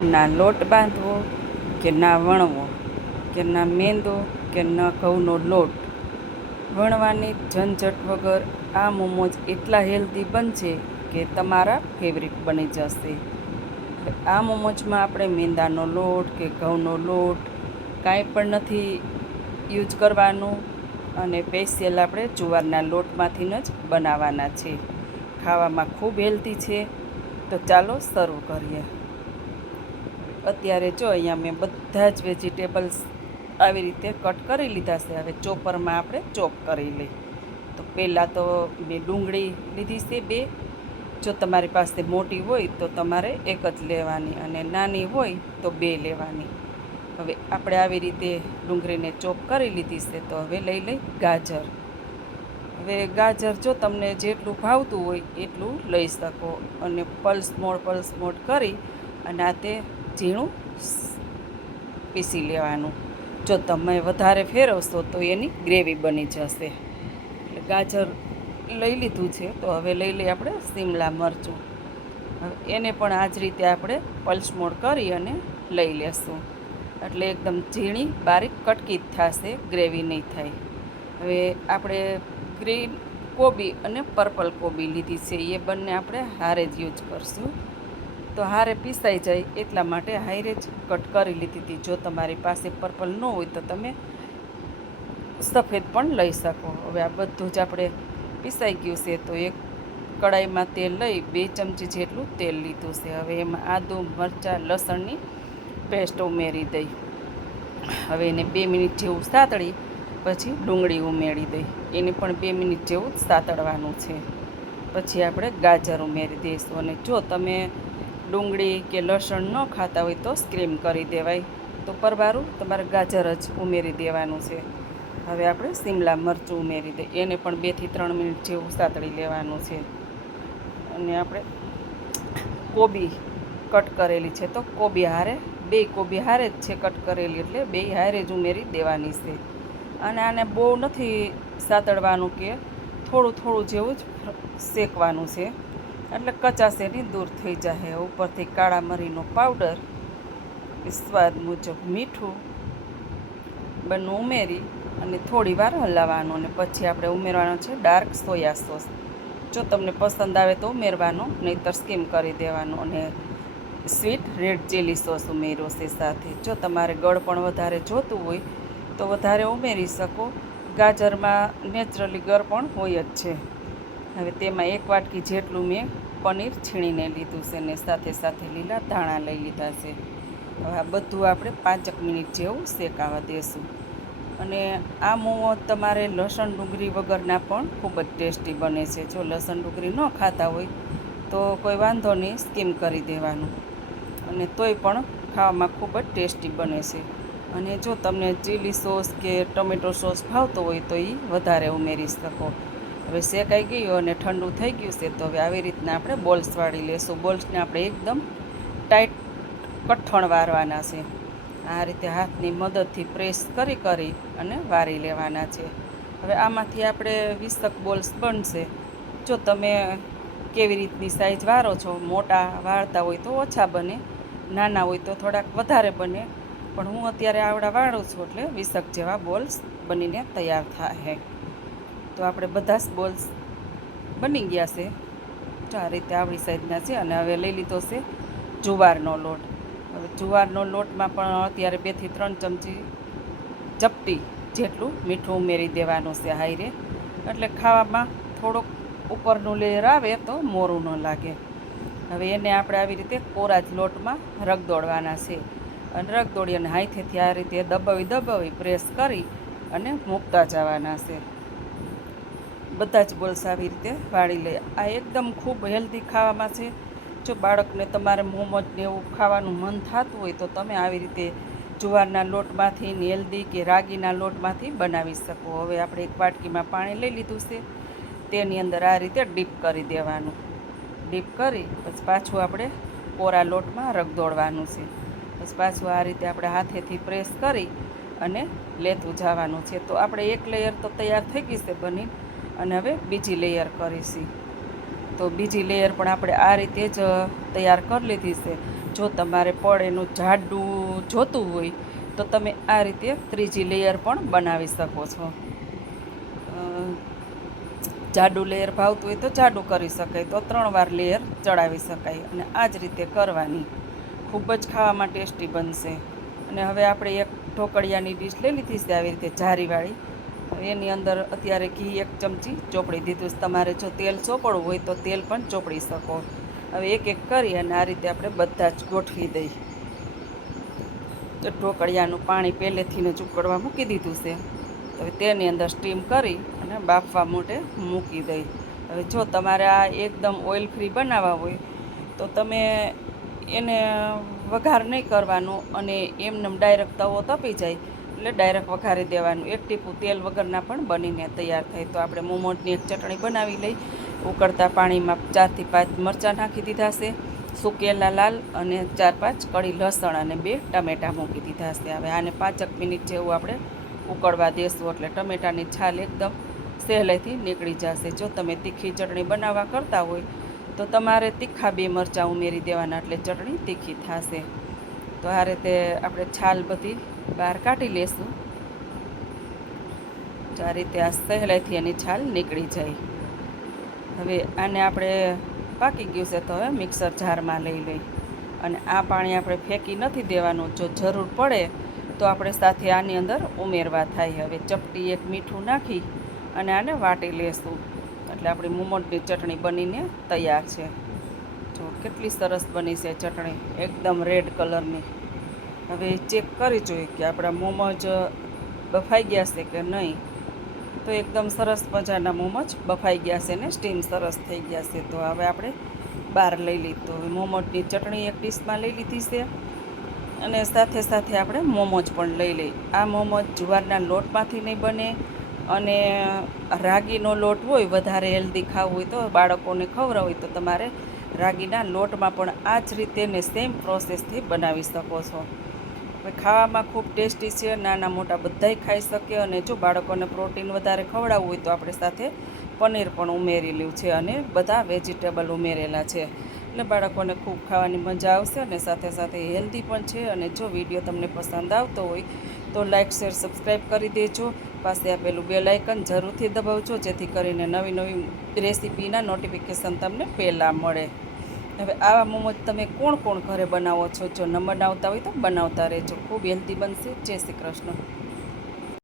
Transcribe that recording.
ના લોટ બાંધવો કે ના વણવો કે ના મેંદો કે ના ઘઉંનો લોટ વણવાની ઝંઝટ વગર આ મોમોજ એટલા હેલ્ધી બનશે કે તમારા ફેવરિટ બની જશે. આ મોમોજમાં આપણે મેંદાનો લોટ કે ઘઉંનો લોટ કાંઈ પણ નથી યુઝ કરવાનું અને સ્પેશિયલ આપણે જુવારના લોટમાંથી જ બનાવવાના છે. ખાવામાં ખૂબ હેલ્ધી છે. તો ચાલો શરૂ કરીએ. અત્યારે જો અહીંયા મેં બધા જ વેજીટેબલ્સ આવી રીતે કટ કરી લીધા છે. હવે ચોપરમાં આપણે ચોપ કરી લઈ. તો પહેલાં તો મેં ડુંગળી લીધી છે 2. જો તમારી પાસે મોટી હોય તો તમારે એક જ લેવાની અને નાની હોય તો 2 લેવાની. હવે આપણે આવી રીતે ડુંગળીને ચોપ કરી લીધી છે. તો હવે લઈ લઈ ગાજર. હવે ગાજર જો તમને જેટલું ભાવતું હોય એટલું લઈ શકો અને પલ્સ મોડ કરી અને આ તે ઝીણું પીસી લેવાનું. જો તમે વધારે ફેરવશો તો એની ગ્રેવી બની જશે. એટલે ગાજર લઈ લીધું છે. તો હવે લઈ લઈએ આપણે શિમલા મરચું. હવે એને પણ આ જ રીતે આપણે પલ્સ મોડ કરી અને લઈ લેશું. એટલે એકદમ ઝીણી બારીક કટકી જ થશે, ગ્રેવી નહીં થાય. હવે આપણે ગ્રીન કોબી અને પર્પલ કોબી લીધી છે. એ બંને આપણે હારે જ યુઝ કરશું. તો હારે પીસાઈ જાય એટલા માટે હારે જ કટ કરી લીધી હતી. જો તમારી પાસે પર્પલ ન હોય તો તમે સફેદ પણ લઈ શકો. હવે આ બધું જ આપણે પીસાઈ ગયું છે. તો એક કડાઈમાં તેલ લઈ 2 ચમચી જેટલું તેલ લીધું છે. હવે એમાં આદું, મરચાં, લસણની પેસ્ટ ઉમેરી દઈ. હવે એને 2 મિનિટ જેવું સાતળી પછી ડુંગળી ઉમેરી દઈ. એને પણ 2 મિનિટ જેવું સાતળવાનું છે. પછી આપણે ગાજર ઉમેરી દઈશું. અને જો તમે ડુંગળી કે લસણ ન ખાતા હોય તો સ્ક્રીમ કરી દેવાય. તો પરવારું તમારે ગાજર જ ઉમેરી દેવાનું છે. હવે આપણે શિમલા મરચું ઉમેરી દઈએ. એને પણ 2 થી 3 મિનિટ જેવું સાતળી લેવાનું છે. અને આપણે કોબી કટ કરેલી છે. તો કોબી હારે 2 કોબી હારે જ છે કટ કરેલી, એટલે 2 હારે જ ઉમેરી દેવાની છે. અને આને બહુ નથી સાતળવાનું કે થોડું જેવું જ શેકવાનું છે. એટલે કચાશેની દૂર થઈ જાય. ઉપરથી કાળા મરીનો પાવડર, સ્વાદ મુજબ મીઠું બંને ઉમેરી અને થોડી વાર હલાવવાનું. અને પછી આપણે ઉમેરવાનો છે ડાર્ક સોયા સોસ. જો તમને પસંદ આવે તો ઉમેરવાનો, નહીંતર સ્કીમ કરી દેવાનો. અને સ્વીટ રેડ ચીલી સોસ ઉમેર્યો છે સાથે. જો તમારે ગળ પણ વધારે જોતું હોય તો વધારે ઉમેરી શકો. ગાજરમાં નેચરલી ગળ પણ હોય જ છે. હવે તેમાં 1 વાટકી જેટલું મેં પનીર છીણીને લીધું છે ને સાથે લીલા ધાણા લઈ લીધા છે. હવે આ બધું આપણે 5 મિનિટ જેવું શેકાવા દેશું. અને આ મોમો તમારે લસણ ડુંગળી વગરના પણ ખૂબ જ ટેસ્ટી બને છે. જો લસણ ડુંગળી ન ખાતા હોય તો કોઈ વાંધો નહીં, સ્કીમ કરી દેવાનું. અને તોય પણ ખાવામાં ખૂબ જ ટેસ્ટી બને છે. અને જો તમને ચીલી સોસ કે ટમેટો સોસ ભાવતો હોય તો એ વધારે ઉમેરી શકો. હવે શેકાઈ ગયું અને ઠંડુ થઈ ગયું છે. તો હવે આવી રીતના આપણે બોલ્સ વાળી લેશું. બોલ્સને આપણે એકદમ ટાઈટ કઠણ વારવાના છે. આ રીતે હાથની મદદથી પ્રેસ કરી અને વારી લેવાના છે. હવે આમાંથી આપણે 20 બોલ્સ બનશે. જો તમે કેવી રીતની સાઈઝ વારો છો, મોટા વાળતા હોય તો ઓછા બને, નાના હોય તો થોડાક વધારે બને. પણ હું અત્યારે આવડા વાળું છું એટલે 20 જેવા બોલ્સ બનીને તૈયાર થાય. તો આપણે બધા જ બોલ્સ બની ગયા છે. જો આ રીતે આવડી સાઈઝના છે. અને હવે લઈ લીધો છે જુવારનો લોટ. હવે જુવારનો લોટમાં પણ અત્યારે 2 થી 3 ચમચી ચપટી જેટલું મીઠું ઉમેરી દેવાનું છે હાઈરે. એટલે ખાવામાં થોડોક ઉપરનું લેયર આવે તો મોરું ન લાગે. હવે એને આપણે આવી રીતે કોરા જ લોટમાં રગદોળવાના છે. અને રગદોળી અને હાથેથી આ રીતે દબાવી પ્રેસ કરી અને મૂકતા જવાના છે. બધા જ બોલ્સ આવી રીતે વાળી લઈએ. આ એકદમ ખૂબ હેલ્ધી ખાવામાં છે. જો બાળકને તમારે મોમોજને એવું ખાવાનું મન થતું હોય તો તમે આવી રીતે જુવારના લોટમાંથી, હેલ્ધી કે રાગીના લોટમાંથી બનાવી શકો. હવે આપણે 1 વાટકીમાં પાણી લઈ લીધું છે. તેની અંદર આ રીતે ડીપ કરી દેવાનું. ડીપ કરી પછી પાછું આપણે કોરા લોટમાં રગદોળવાનું છે. પછી પાછું આ રીતે આપણે હાથેથી પ્રેસ કરી અને લેતું જવાનું છે. તો આપણે 1 લેયર તો તૈયાર થઈ ગઈ છે બની. અને હવે બીજી લેયર કરીશું. તો બીજી લેયર પણ આપણે આ રીતે જ તૈયાર કરી લીધી છે. જો તમારે પડ એનું જાડું જોતું હોય તો તમે આ રીતે ત્રીજી લેયર પણ બનાવી શકો છો. જાડું લેયર ભાવતું હોય તો જાડું કરી શકાય, તો 3 વાર લેયર ચડાવી શકાય. અને આ જ રીતે કરવાની, ખૂબ જ ખાવામાં ટેસ્ટી બનશે. અને હવે આપણે એક ઢોકળિયાની ડીશ લઈ લીધી છે આવી રીતે જારીવાળી. એની અંદર અત્યારે ઘી 1 ચમચી ચોપડી દીધું છે. તમારે જો તેલ ચોપડવું હોય તો તેલ પણ ચોપડી શકો. હવે એક એક કરી અને આ રીતે આપણે બધા જ ગોઠવી દઈ. તો ઢોકળિયાનું પાણી પહેલેથી જ ઉકળવા મૂકી દીધું છે. હવે તેની અંદર સ્ટીમ કરી અને બાફવા માટે મૂકી દઈ. હવે જો તમારે આ એકદમ ઓઇલ ફ્રી બનાવવા હોય તો તમે એને વઘાર નહીં કરવાનો અને એમને ડાયરેક્ટ તવો તપી જાય એટલે ડાયરેક્ટ વઘારી દેવાનું. 1 ટીપું તેલ વગરના પણ બનીને તૈયાર થાય. તો આપણે મોમોની એક ચટણી બનાવી લઈ. ઉકળતા પાણીમાં 4 થી 5 મરચાં નાખી દીધા છે, સૂકેલા લાલ, અને 4-5 કળી લસણ અને 2 ટમેટાં મૂકી દીધા છે. હવે આને 5 મિનિટ જેવું આપણે ઉકળવા દેશું એટલે ટમેટાની છાલ એકદમ સહેલાઈથી નીકળી જશે. જો તમે તીખી ચટણી બનાવવા કરતા હોય તો તમારે તીખા 2 મરચાં ઉમેરી દેવાના એટલે ચટણી તીખી થશે. તો આ રીતે આપણે છાલ બધી બહાર કાઢી લેશું. તો આ રીતે આ સહેલાઈથી એની છાલ નીકળી જાય. હવે આને આપણે પાકી ગયું છે તો હવે મિક્સર જારમાં લઈ લઈ. અને આ પાણી આપણે ફેંકી નથી દેવાનું. જો જરૂર પડે તો આપણે સાથે આની અંદર ઉમેરવા થાય. હવે ચપટી 1 મીઠું નાખી અને આને વાટી લેશું એટલે આપણી મોમોની ચટણી બનીને તૈયાર છે. જો કેટલી સરસ બની છે ચટણી, એકદમ રેડ કલરની. હવે ચેક કરી જોઈએ કે આપણા મોમોજ બફાઈ ગયા છે કે નહીં. તો એકદમ સરસ મજાના મોમોજ બફાઈ ગયા છે ને સ્ટીમ સરસ થઈ ગયા છે. તો હવે આપણે બહાર લઈ લીધું. હવે મોમોની ચટણી એક ડીશમાં લઈ લીધી છે અને સાથે સાથે આપણે મોમોજ પણ લઈ લઈ. આ મોમોજ જુવારના લોટમાંથી નહીં બને અને રાગીનો લોટ હોય, વધારે હેલ્ધી ખાવું હોય તો બાળકોને ખવડાવવું હોય તો તમારે રાગીના લોટમાં પણ આ જ રીતે ને સેમ પ્રોસેસથી બનાવી શકો છો. ખાવામાં ખૂબ ટેસ્ટી છે, નાના મોટા બધાય ખાઈ શકે. અને જો બાળકોને પ્રોટીન વધારે ખવડાવવું હોય તો આપણે સાથે પનીર પણ ઉમેરેલું છે અને બધા વેજીટેબલ ઉમેરેલા છે એટલે બાળકોને ખૂબ ખાવાની મજા આવશે અને સાથે સાથે હેલ્ધી પણ છે. અને જો વિડીયો તમને પસંદ આવતો હોય તો લાઇક, શેર, સબસ્ક્રાઈબ કરી દેજો. પાસે આપેલું બેલ આઇકન જરૂરથી દબાવજો જેથી કરીને નવી નવી રેસીપીના નોટિફિકેશન તમને પહેલાં મળે. હવે આવા મોમોજ તમે કોણ કોણ ઘરે બનાવો છો? જો ન બનાવતા હોય તો બનાવતા રહેજો. ખૂબ હેલ્ધી બનશે. જય શ્રી કૃષ્ણ.